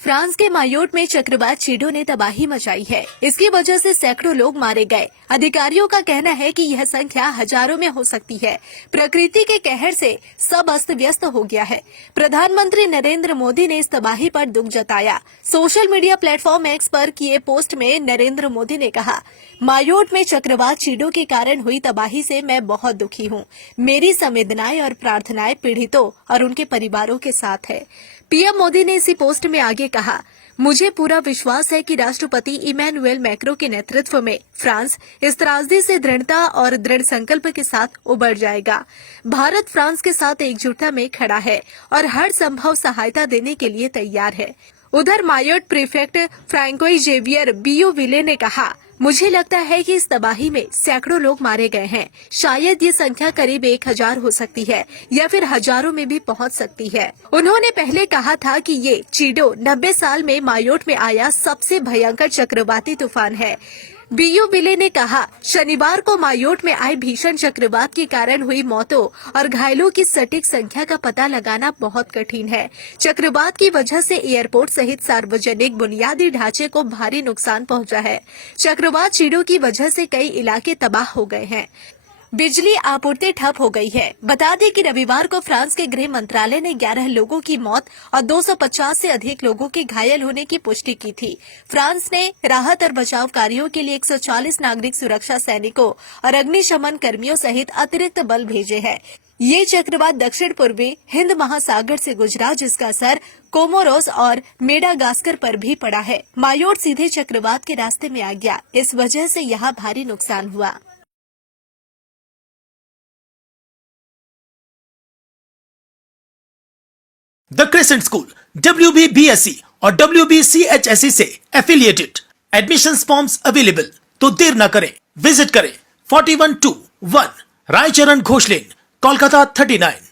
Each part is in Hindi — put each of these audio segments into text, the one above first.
फ्रांस के मायोट में चक्रवात चीडो ने तबाही मचाई है। इसकी वजह से सैकड़ों लोग मारे गए। अधिकारियों का कहना है कि यह संख्या हजारों में हो सकती है। प्रकृति के कहर से सब अस्त व्यस्त हो गया है। प्रधानमंत्री नरेंद्र मोदी ने इस तबाही पर दुख जताया। सोशल मीडिया प्लेटफॉर्म एक्स पर किए पोस्ट में नरेंद्र मोदी ने कहा, मायोट में चक्रवात चीडो के कारण हुई तबाही से मैं बहुत दुखी हूँ। मेरी संवेदनाएं और प्रार्थनाएं पीड़ितों और उनके परिवारों के साथ है। पीएम मोदी ने इसी पोस्ट में आगे कहा, मुझे पूरा विश्वास है कि राष्ट्रपति इमैनुएल मैक्रों के नेतृत्व में फ्रांस इस त्रासदी से दृढ़ता और दृढ़ संकल्प के साथ उबर जाएगा। भारत फ्रांस के साथ एकजुटता में खड़ा है और हर संभव सहायता देने के लिए तैयार है। उधर मायोट प्रीफेक्ट फ्रैंकोइस जेवियर बियोविले ने कहा, मुझे लगता है कि इस तबाही में सैकड़ों लोग मारे गए हैं। शायद ये संख्या करीब 1000 हो सकती है या फिर हजारों में भी पहुंच सकती है। उन्होंने पहले कहा था कि ये चीडो 90 साल में मायोट में आया सबसे भयंकर चक्रवाती तूफान है। बियोविले ने कहा, शनिवार को मायोट में आए भीषण चक्रवात के कारण हुई मौतों और घायलों की सटीक संख्या का पता लगाना बहुत कठिन है। चक्रवात की वजह से एयरपोर्ट सहित सार्वजनिक बुनियादी ढांचे को भारी नुकसान पहुंचा है। चक्रवात चीडो की वजह से कई इलाके तबाह हो गए हैं। बिजली आपूर्ति ठप हो गई है। बता दें कि रविवार को फ्रांस के गृह मंत्रालय ने 11 लोगों की मौत और 250 से अधिक लोगों के घायल होने की पुष्टि की थी। फ्रांस ने राहत और बचाव कार्यों के लिए 140 नागरिक सुरक्षा सैनिकों और अग्निशमन कर्मियों सहित अतिरिक्त बल भेजे हैं। ये चक्रवात दक्षिण पूर्वी हिंद महासागर से गुजरा, जिसका असर कोमोरोस और मेडागास्कर पर भी पड़ा है। मायोट सीधे चक्रवात के रास्ते में आ गया। इस वजह से यहाँ भारी नुकसान हुआ। द क्रिसेंट स्कूल WBBSc और WBCHSC से एफिलिएटेड। Admissions forms available. तो देर न करें, विजिट करें 4121 रायचरण घोष लेन, कोलकाता 39।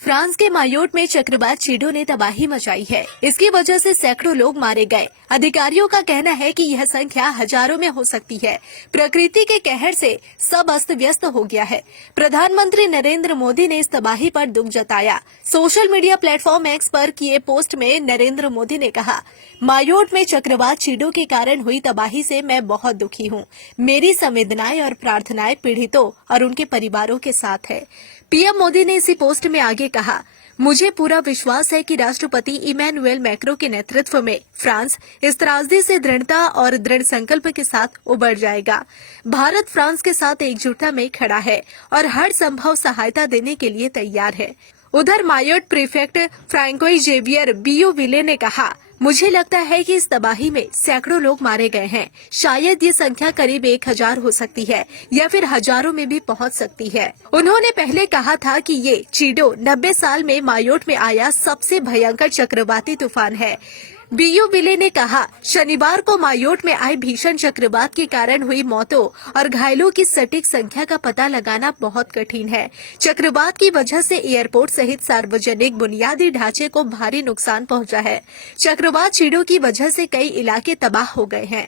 फ्रांस के मायोट में चक्रवात चीडो ने तबाही मचाई है। इसकी वजह से सैकड़ों लोग मारे गए। अधिकारियों का कहना है कि यह संख्या हजारों में हो सकती है। प्रकृति के कहर से सब अस्त व्यस्त हो गया है। प्रधानमंत्री नरेंद्र मोदी ने इस तबाही पर दुख जताया। सोशल मीडिया प्लेटफॉर्म एक्स पर किए पोस्ट में नरेंद्र मोदी ने कहा, मायोट में चक्रवात चीडो के कारण हुई तबाही से मैं बहुत दुखी हूँ। मेरी संवेदनाएं और प्रार्थनाएं पीड़ितों और उनके परिवारों के साथ है। पीएम मोदी ने इसी पोस्ट में आगे कहा, मुझे पूरा विश्वास है कि राष्ट्रपति इमैनुएल मैक्रों के नेतृत्व में फ्रांस इस त्रासदी से दृढ़ता और दृढ़ संकल्प के साथ उबर जाएगा। भारत फ्रांस के साथ एकजुटता में खड़ा है और हर संभव सहायता देने के लिए तैयार है। उधर मायोट प्रीफेक्ट फ्रैंकोइस जेवियर बियोविले ने कहा, मुझे लगता है कि इस तबाही में सैकड़ों लोग मारे गए हैं। शायद ये संख्या करीब 1000 हो सकती है या फिर हजारों में भी पहुंच सकती है। उन्होंने पहले कहा था कि ये चीडो 90 साल में मायोट में आया सबसे भयंकर चक्रवाती तूफान है। बियोविले ने कहा, शनिवार को मायोट में आए भीषण चक्रवात के कारण हुई मौतों और घायलों की सटीक संख्या का पता लगाना बहुत कठिन है। चक्रवात की वजह से एयरपोर्ट सहित सार्वजनिक बुनियादी ढांचे को भारी नुकसान पहुंचा है। चक्रवात चीडो की वजह से कई इलाके तबाह हो गए हैं।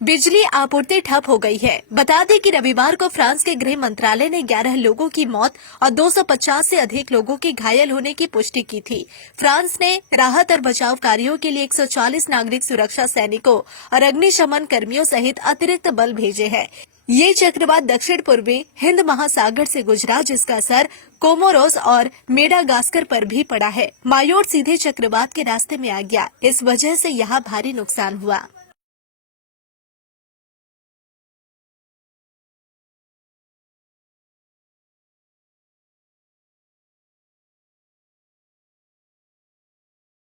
बिजली आपूर्ति ठप हो गई है। बता दें कि रविवार को फ्रांस के गृह मंत्रालय ने 11 लोगों की मौत और 250 से अधिक लोगों के घायल होने की पुष्टि की थी। फ्रांस ने राहत और बचाव कार्यों के लिए 140 नागरिक सुरक्षा सैनिकों और अग्निशमन कर्मियों सहित अतिरिक्त बल भेजे हैं। ये चक्रवात दक्षिण पूर्वी हिंद महासागर से गुजरा, जिसका असर कोमोरोस और मेडागास्कर पर भी पड़ा है। मायोट सीधे चक्रवात के रास्ते में आ गया। इस वजह से यहाँ भारी नुकसान हुआ।